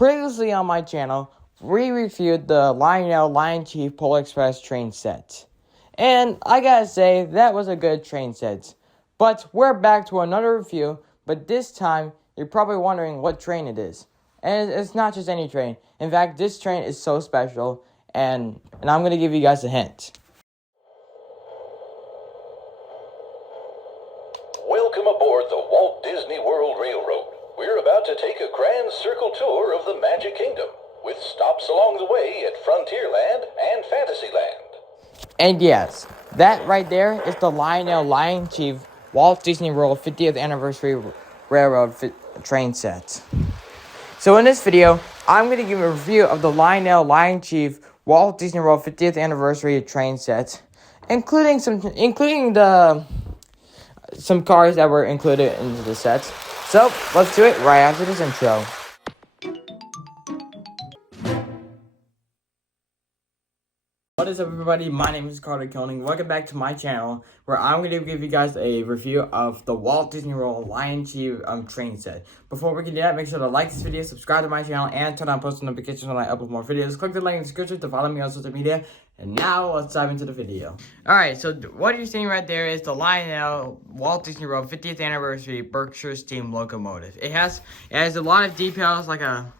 Previously on my channel, we reviewed the Lionel Lioncheif Polar Express train set. And I gotta say, that was a good train set. But we're back to another review, but this time, you're probably wondering what train it is. And it's not just any train. In fact, this train is so special, and I'm gonna give you guys a hint. Welcome aboard the Walt Disney World Railroad. We're about to take a grand circle tour of the Magic Kingdom, with stops along the way at Frontierland and Fantasyland. And yes, that right there is the Lionel Lioncheif Walt Disney World 50th Anniversary Railroad train set. So in this video, I'm going to give a review of the Lionel Lioncheif Walt Disney World 50th Anniversary train set, including some cars that were included into the set. So let's do it right after this intro. What is up, everybody? My name is Carter Koenig. Welcome back to my channel, where I'm going to give you guys a review of the Walt Disney World Lioncheif train set. Before we can do that, make sure to like this video, subscribe to my channel, and turn on post notifications when I upload more videos. Click the link in the description to follow me on social media. And now let's dive into the video. Alright, so what you're seeing right there is the Lionel Walt Disney World 50th Anniversary Berkshire Steam locomotive. It has a lot of details, like a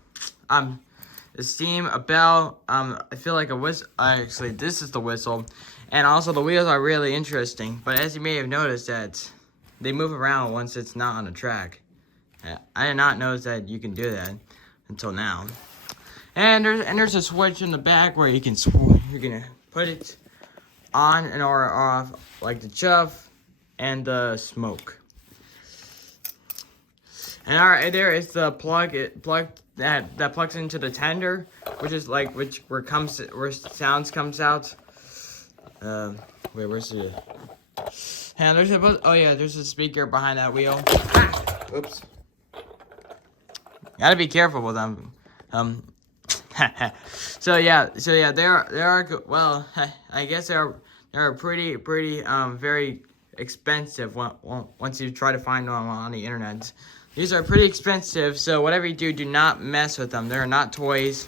steam, a bell, I feel like a whistle. Actually, this is the whistle, and also the wheels are really interesting. But as you may have noticed, that they move around once it's not on the track. I did not notice that you can do that until now. And there's a switch in the back where you can put it on and or off, like the chuff and the smoke. And alright, there is the plug that plugs into the tender, where sounds comes out. Wait, where's the? And there's a speaker behind that wheel. Oops. Gotta be careful with them. So yeah, there are. Well, I guess they're pretty very expensive. Once you try to find them on the internet. These are pretty expensive, so whatever you do not mess with them. They're not toys.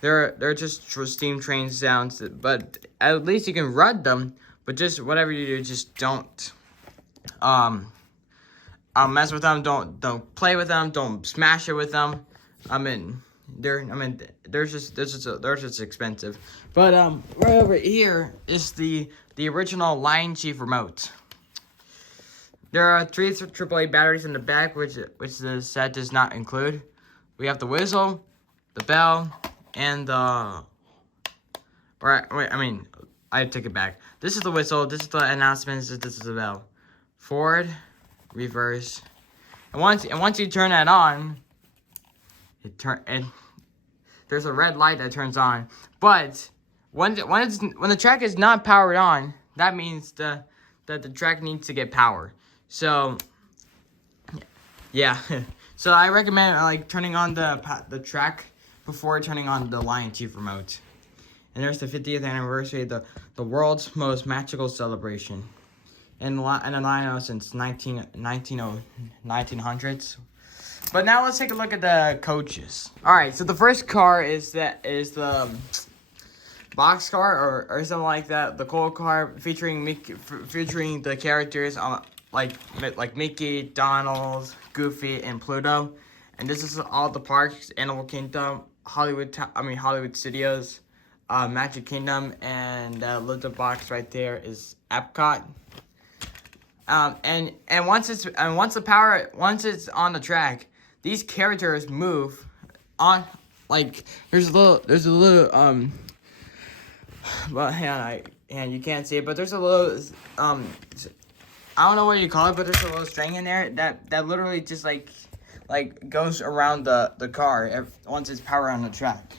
They're just steam train sounds. But at least you can run them. But just whatever you do, just don't mess with them. Don't play with them. Don't smash it with them. They're just expensive. But right over here is the original Lioncheif remote. There are 3 AAA batteries in the back, which the set does not include. We have the whistle, the bell, and the... I take it back. This is the whistle, this is the announcements, this is the bell. Forward, reverse. And once you turn that on, there's a red light that turns on. But when the track is not powered on, that means that the track needs to get power. So, yeah. So I recommend turning on the track before turning on the Lioncheif remote. And there's the 50th anniversary, the world's most magical celebration, and the Lionel since 1900s. But now let's take a look at the coaches. All right. So the first car is the box car or something like that. The coal car featuring the characters on. Like Mickey, Donald, Goofy, and Pluto, and this is all the parks: Animal Kingdom, Hollywood Studios, Magic Kingdom, and little box right there is Epcot. And once it's on the track, these characters move on. Like there's a little well, and you can't see it, but there's a little I don't know what you call it, but there's a little string in there that literally just like goes around the car once it's powered on the track.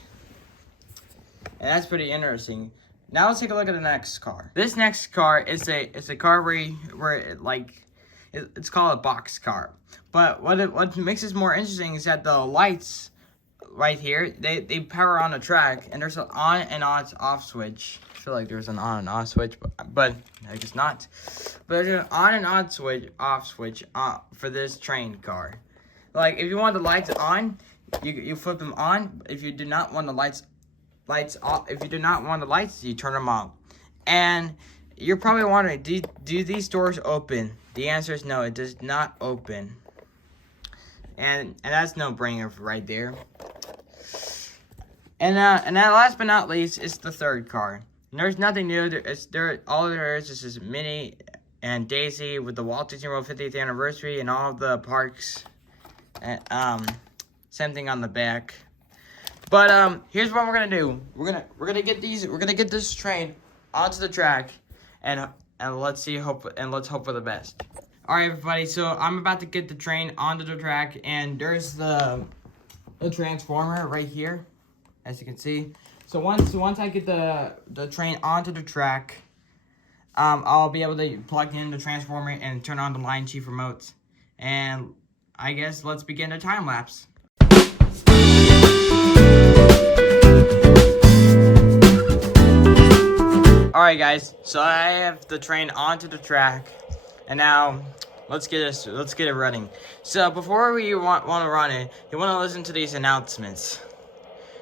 And that's pretty interesting. Now let's take a look at the next car. This next car is a car it's called a box car. But what makes this more interesting is that the lights right here, they power on the track, and there's an on and off switch. I feel like there's an on and off switch, but I guess not. But there's an on and off switch for this train car. Like if you want the lights on, you flip them on. If you do not want the lights off, if you do not want the lights, you turn them off. And you're probably wondering, do these doors open? The answer is no, it does not open. And that's no brainer right there. And then last but not least is the third car. And there's nothing new. All there is this Minnie and Daisy with the Walt Disney World 50th anniversary and all of the parks. And same thing on the back. But here's what we're gonna do. We're gonna get this train onto the track, and let's hope for the best. All right, everybody. So I'm about to get the train onto the track, and there's the transformer right here, as you can see. So once I get the train onto the track, I'll be able to plug in the transformer and turn on the Lioncheif remotes. And I guess let's begin the time lapse. Alright guys, so I have the train onto the track, and now let's get it running. So before we want to run it, you want to listen to these announcements.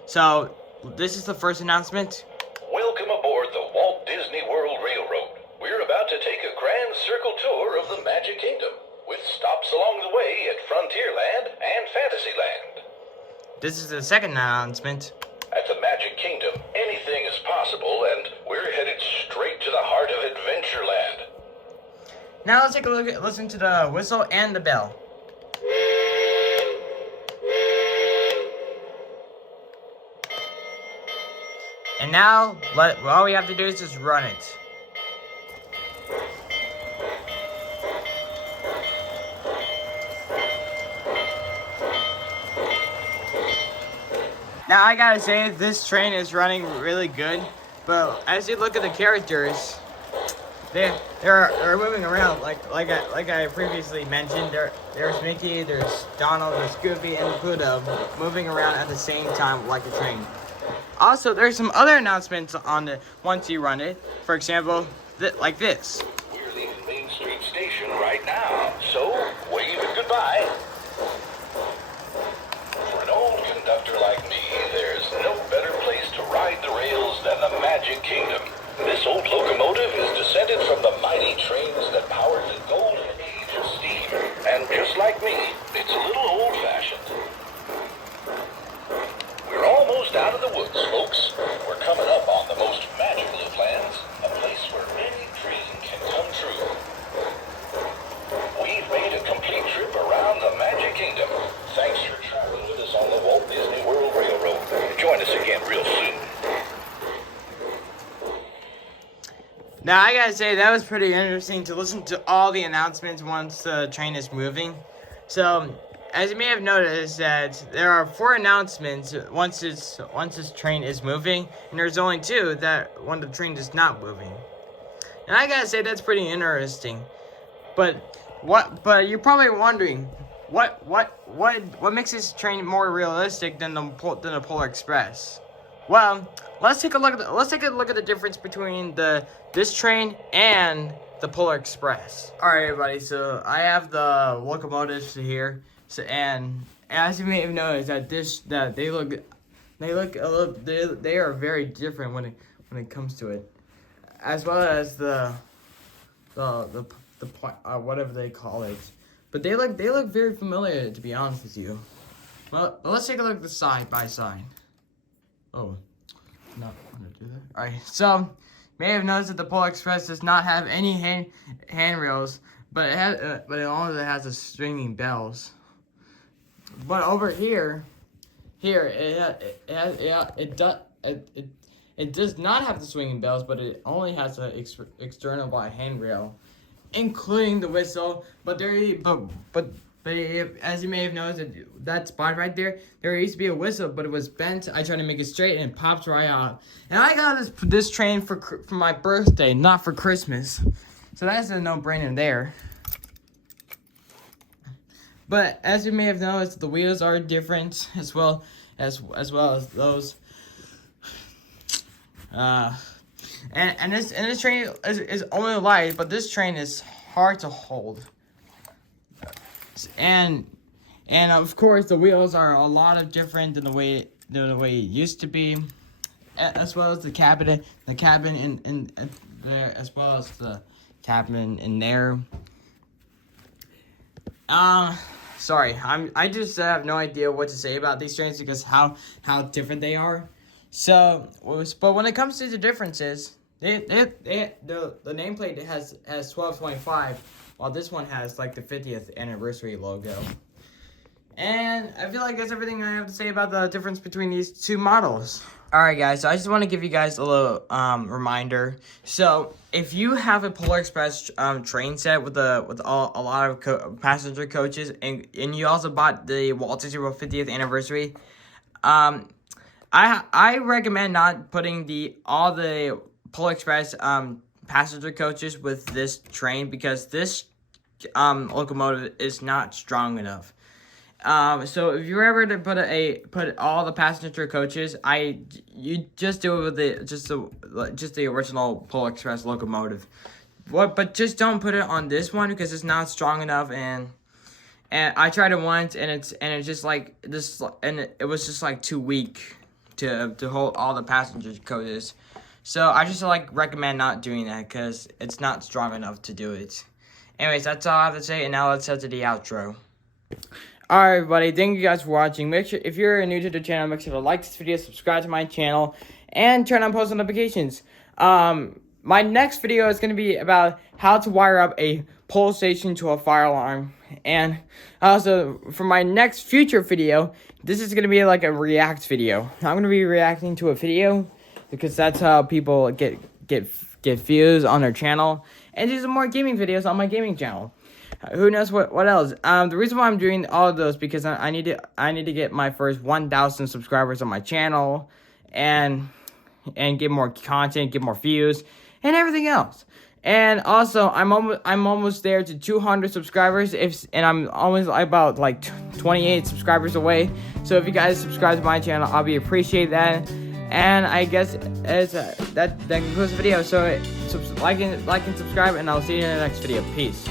So this is the first announcement. Welcome aboard the Walt Disney World Railroad. We're about to take a grand circle tour of the Magic Kingdom, with stops along the way at Frontierland and Fantasyland. This is the second announcement. At the Magic Kingdom, anything is possible, and we're headed straight to the heart of Adventureland. Now let's take a listen to the whistle and the bell. And now, all we have to do is just run it. Now I gotta say, this train is running really good, but as you look at the characters, they're moving around like I previously mentioned. There's Mickey, there's Donald, there's Goofy, and Pluto moving around at the same time like a train. Also, there's some other announcements on the once you run it. For example, like this. We're leaving Main Street Station right now, so wave it goodbye. For an old conductor like me, there's no better place to ride the rails than the Magic Kingdom. This old locomotive is descended from the mighty trains that powered the golden age of steam. And just like me, it's a little old-fashioned. We're almost out of the woods, folks. We're coming up on the most magical of lands, a place where any dream can come true. We've made a complete trip around the Magic Kingdom. Thanks for traveling with us on the Walt Disney World Railroad. Join us again real soon. Now I gotta say, that was pretty interesting to listen to all the announcements once the train is moving. So, as you may have noticed, that there are 4 announcements once this train is moving, and there's only 2 that when the train is not moving. And I gotta say, that's pretty interesting. But you're probably wondering, what makes this train more realistic than the Polar Express? Well, let's take a look at the difference between this train and the Polar Express. All right, everybody. So I have the locomotives here. So, and as you may have noticed, that they are very different when it comes to it, as well as the whatever they call it. But they look very familiar, to be honest with you. Well, let's take a look at the side by side. Oh, not want to do that. All right, so you may have noticed that the Polar Express does not have any handrails, but it only has the swinging bells. But over here, it does not have the swinging bells, but it only has an external by handrail, including the whistle. But as you may have noticed, that spot right there used to be a whistle, but it was bent. I tried to make it straight, and it pops right out. And I got this train for my birthday, not for Christmas. So that's a no-brainer there. But as you may have noticed, the wheels are different as well as those. And this train is only light, but this train is hard to hold. And And of course, the wheels are a lot of different than the way it used to be, as well as the cabin in there, as well as the cabin in there. Sorry, I just have no idea what to say about these trains because how different they are. So, but when it comes to the differences, the nameplate has 1225, while this one has like the 50th anniversary logo. And I feel like that's everything I have to say about the difference between these two models. Alright guys, so I just want to give you guys a little reminder. So if you have a Polar Express train set with a lot of passenger coaches, and you also bought the Walt Disney World 50th anniversary, I recommend not putting all the Polar Express passenger coaches with this train because this locomotive is not strong enough. So if you're ever to put all the passenger coaches, you just do it with just the original Polar Express locomotive. But just don't put it on this one because it's not strong enough. And I tried it once, and it's just like this, and it was just like too weak to hold all the passenger coaches. So I just recommend not doing that because it's not strong enough to do it. Anyways, that's all I have to say, and now let's head to the outro. Alright everybody, thank you guys for watching. Make sure, if you're new to the channel, make sure to like this video, subscribe to my channel, and turn on post notifications. My next video is going to be about how to wire up a pole station to a fire alarm. And also, for my next future video, this is going to be like a react video. I'm going to be reacting to a video because that's how people get views on their channel. And do some more gaming videos on my gaming channel. Who knows what else? The reason why I'm doing all of those because I need to get my first 1,000 subscribers on my channel, and get more content, get more views, and everything else. And also, I'm almost there to 200 subscribers. And I'm almost about like 28 subscribers away. So if you guys subscribe to my channel, I'll be appreciate that. And I guess that concludes the video. So like and subscribe, and I'll see you in the next video. Peace.